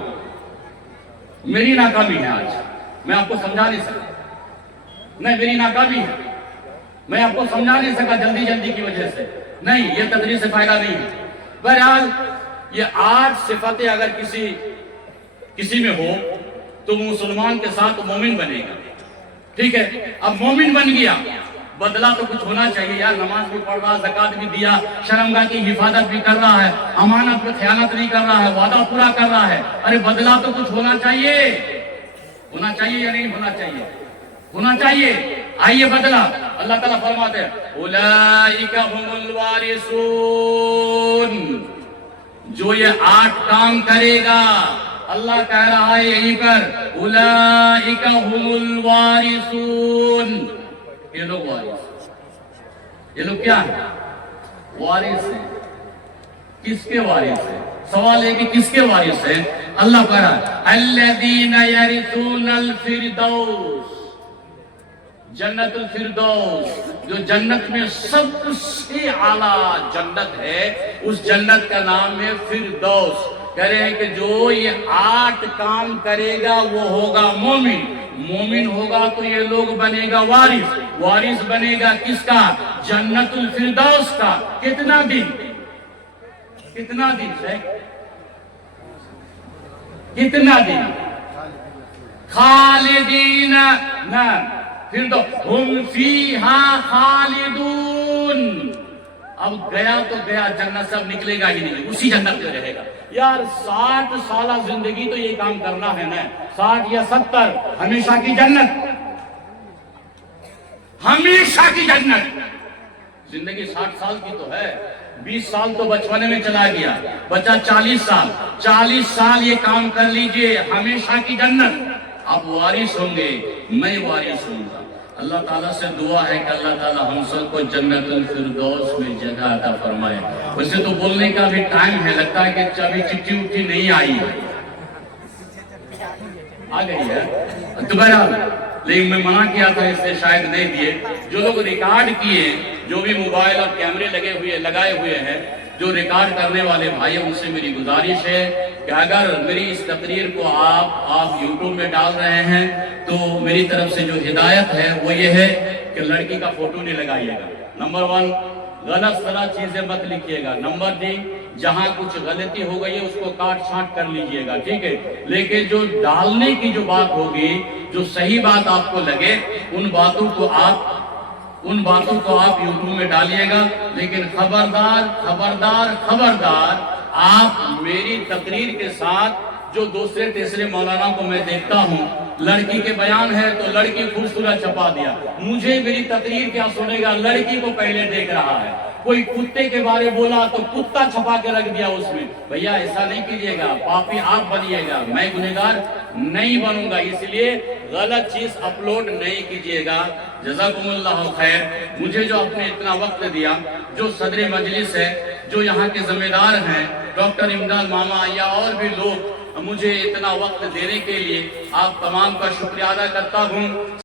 میری ناکامی ہے آج. میں آپ کو سمجھا نہیں سکا. نہیں، میری ناکامی ہے، میں آپ کو سمجھا نہیں سکا جلدی کی وجہ سے. نہیں، یہ تقریر سے فائدہ نہیں ہے. بہرحال یہ 8 صفتیں اگر کسی میں ہو تو مسلمان کے ساتھ مومن بنے گا. ٹھیک ہے، اب مومن بن گیا، بدلہ تو کچھ ہونا چاہیے یار. نماز بھی پڑھ رہا، زکوٰۃ بھی دیا، شرمگاہ کی حفاظت بھی کر رہا ہے، امانت پہ خیانت نہیں کر رہا ہے، وعدہ پورا کر رہا ہے. ارے بدلہ تو کچھ ہونا چاہیے. ہونا چاہیے یا نہیں ہونا چاہیے؟ ہونا چاہیے. آئیے بدلہ. اللہ تعالیٰ فرماتے ہیں اولئک هم الوارثون، جو یہ 8 کام کرے گا. اللہ کہہ رہا ہے یہیں پر اولئک هم الوارثون، یہ لوگ وارث. یہ لوگ کیا ہیں؟ وارث ہیں. کس کے وارث ہیں؟ سوال ہے کہ کس کے وارث ہیں؟ اللہ کہہ رہا ہے الذین یرثون الفردوس، جنت الفردوس، جو جنت میں سب سے اعلیٰ جنت ہے، اس جنت کا نام ہے فردوس. کہہ رہے ہیں کہ جو یہ 8 کام کرے گا وہ ہوگا مومن. مومن ہوگا تو یہ لوگ بنے گا وارث. وارث بنے گا کس کا؟ جنت الفردوس کا. کتنا دن ہے؟ کتنا دن؟ خالدین نہ ہم فیہا خالدون. اب گیا تو گیا، جنت سے اب نکلے گا ہی نہیں، اسی جنت میں رہے گا. یار 60 سالہ زندگی تو یہ کام کرنا ہے نا، 60 یا 70، ہمیشہ کی جنت. ہمیشہ کی جنت. زندگی 60 سال کی تو ہے، 20 سال تو بچپنے میں چلا گیا، بچا 40 سال یہ کام کر لیجئے، ہمیشہ کی جنت. آپ وارث ہوں گے، میں وارث ہوں گا. اللہ تعالیٰ سے دعا ہے کہ اللہ تعالیٰ ہم سب کو جنت الفردوس میں جگہ عطا فرمائے. ویسے تو بولنے کا بھی ٹائم ہے، لگتا ہے کہ ابھی چٹھی اٹھی نہیں آئی ہے. آ گئی ہے تو بہرحال، لیکن میں منع کیا تھا اس سے شاید نہیں دیے. جو لوگ ریکارڈ کیے، جو بھی موبائل اور کیمرے لگائے ہوئے ہیں، جو ریکارڈ کرنے والے بھائی ان سے میری گزارش ہے کہ اگر میری اس تقریر کو آپ یوٹیوب میں ڈال رہے ہیں تو میری طرف سے جو ہدایت ہے وہ یہ ہے کہ لڑکی کا فوٹو نہیں لگائیے گا، نمبر 1، غلط چیزیں مت لکھیے گا، نمبر 2، جہاں کچھ غلطی ہو گئی ہے اس کو کاٹ چھانٹ کر لیجئے گا، ٹھیک ہے، لیکن جو ڈالنے کی جو بات ہوگی، جو صحیح بات آپ کو لگے ان باتوں کو آپ یوٹیوب میں ڈالیے گا، لیکن خبردار آپ میری تقریر کے ساتھ جو دوسرے تیسرے مولانا کو میں دیکھتا ہوں، لڑکی کے بیان ہے تو لڑکی خوبصورت چھپا دیا، مجھے میری تقریر کیا سنے گا، لڑکی کو پہلے دیکھ رہا ہے، کوئی کتے کے بارے بولا تو کتا چھپا کے رکھ دیا اس میں، بھیا ایسا نہیں کیجئے گا، پاپی آپ بنیے گا، میں گنہگار نہیں بنوں گا، اس لیے غلط چیز اپلوڈ نہیں کیجئے گا۔ جزاکم اللہ خیر۔ مجھے جو آپ نے اتنا وقت دیا، جو صدر مجلس ہے، جو یہاں کے ذمہ دار ہیں، ڈاکٹر امداد ماما یا اور بھی لوگ، مجھے اتنا وقت دینے کے لیے آپ تمام کا شکریہ ادا کرتا ہوں۔